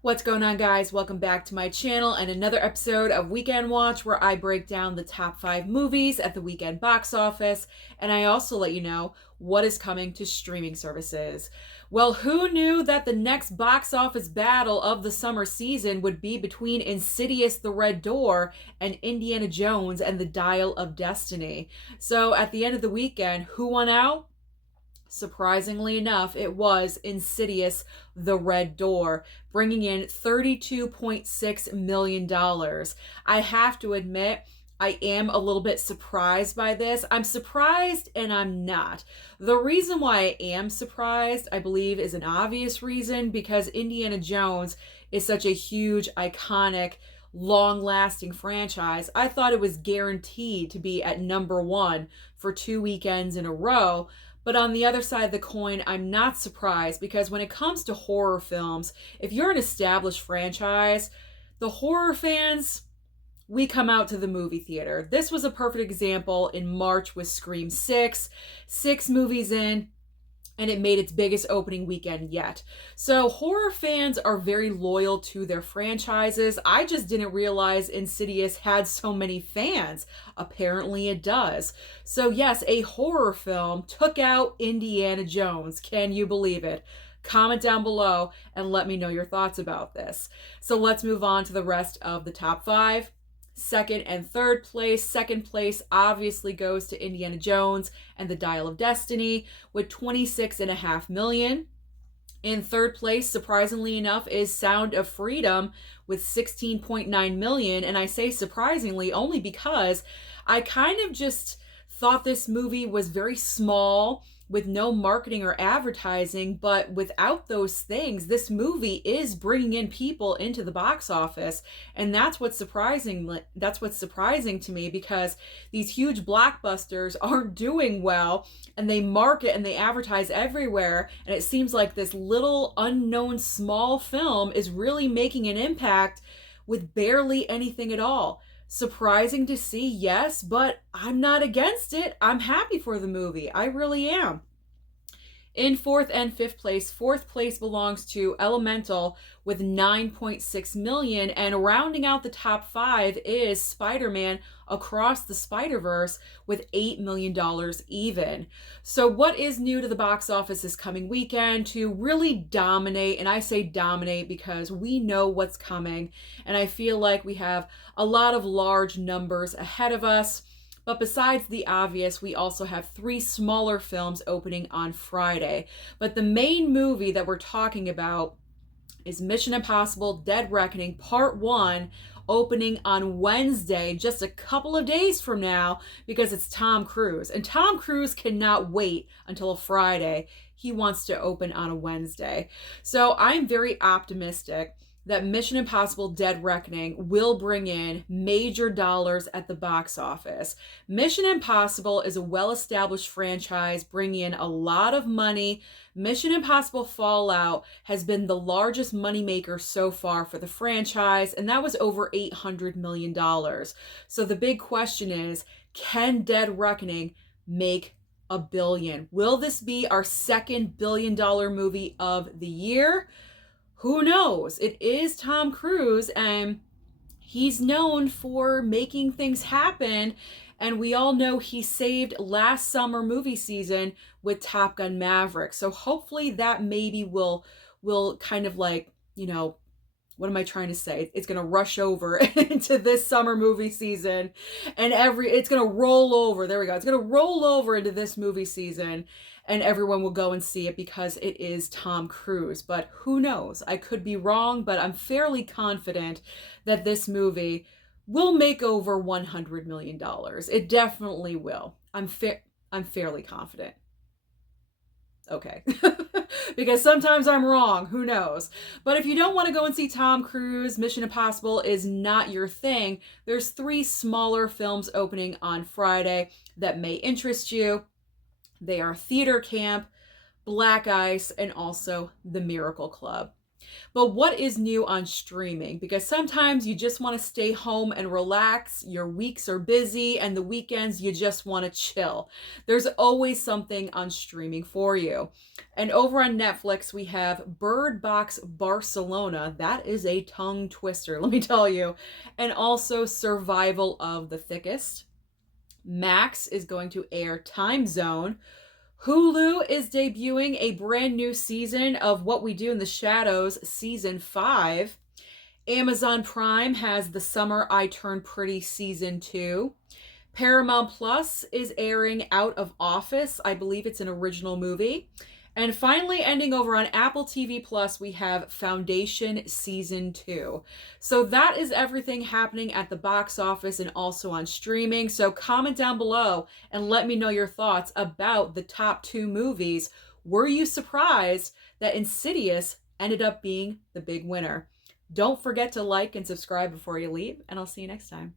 What's going on, guys? Welcome back to my channel and another episode of Weekend Watch, where I break down the top 5 movies at the weekend box office, and I also let you know what is coming to streaming services. Well, who knew that the next box office battle of the summer season would be between Insidious the Red Door and Indiana Jones and the Dial of Destiny? So at the end of the weekend, who won out? Surprisingly enough, it was Insidious the Red Door, bringing in $32.6 million. I have to admit, I am a little bit surprised by this. I'm surprised and I'm not. The reason why I am surprised, I believe, is an obvious reason, because Indiana Jones is such a huge, iconic, long-lasting franchise. I thought it was guaranteed to be at number one for 2 weekends in a row. But on the other side of the coin, I'm not surprised, because when it comes to horror films, if you're an established franchise, the horror fans, we come out to the movie theater. This was a perfect example in March with Scream 6. 6 movies in, and it made its biggest opening weekend yet. So horror fans are very loyal to their franchises. I just didn't realize Insidious had so many fans. Apparently it does. So yes, a horror film took out Indiana Jones. Can you believe it? Comment down below and let me know your thoughts about this. So let's move on to the rest of the top 5. Second and third place. Second place obviously goes to Indiana Jones and the Dial of Destiny with $26.5 million. In third place, surprisingly enough, is Sound of Freedom with $16.9 million. And I say surprisingly only because I kind of just thought this movie was very small, with no marketing or advertising, but without those things, this movie is bringing in people into the box office, and that's what's surprising to me, because these huge blockbusters aren't doing well, and they market and they advertise everywhere, and it seems like this little unknown small film is really making an impact with barely anything at all. Surprising to see, yes, but I'm not against it. I'm happy for the movie. I really am. In fourth and fifth place, fourth place belongs to Elemental with $9.6 million, and rounding out the top 5 is Spider-Man Across the Spider-Verse with $8 million even. So what is new to the box office this coming weekend to really dominate? And I say dominate because we know what's coming, and I feel like we have a lot of large numbers ahead of us. But besides the obvious, we also have 3 smaller films opening on Friday. But the main movie that we're talking about is Mission Impossible Dead Reckoning Part 1, opening on Wednesday, just a couple of days from now, because it's Tom Cruise. And Tom Cruise cannot wait until a Friday. He wants to open on a Wednesday. So I'm very optimistic that Mission Impossible Dead Reckoning will bring in major dollars at the box office. Mission Impossible is a well-established franchise, bringing in a lot of money. Mission Impossible Fallout has been the largest moneymaker so far for the franchise, and that was over $800 million. So the big question is, can Dead Reckoning make $1 billion? Will this be our second billion-dollar movie of the year? Who knows? It is Tom Cruise, and he's known for making things happen. And we all know he saved last summer movie season with Top Gun Maverick. So hopefully that maybe will kind of, like, you know, what am I trying to say? It's going to rush over into this summer movie season, and it's going to roll over. There we go. It's going to roll over into this movie season, and everyone will go and see it because it is Tom Cruise. But who knows? I could be wrong, but I'm fairly confident that this movie will make over $100 million. It definitely will. I'm fairly confident. Okay. Because sometimes I'm wrong, who knows. But if you don't want to go and see Tom Cruise, Mission Impossible is not your thing, there's 3 smaller films opening on Friday that may interest you. They are Theater Camp, Black Ice, and also The Miracle Club. But what is new on streaming? Because sometimes you just want to stay home and relax. Your weeks are busy, and the weekends you just want to chill. There's always something on streaming for you. And over on Netflix, we have Bird Box Barcelona. That is a tongue twister, let me tell you. And also Survival of the Thickest. Max is going to air Time Zone. Hulu is debuting a brand new season of What We Do in the Shadows, Season 5. Amazon Prime has The Summer I Turned Pretty Season 2. Paramount Plus is airing Out of Office. I believe it's an original movie. And finally, ending over on Apple TV Plus, we have Foundation Season 2. So that is everything happening at the box office and also on streaming. So comment down below and let me know your thoughts about the top 2 movies. Were you surprised that Insidious ended up being the big winner? Don't forget to like and subscribe before you leave, and I'll see you next time.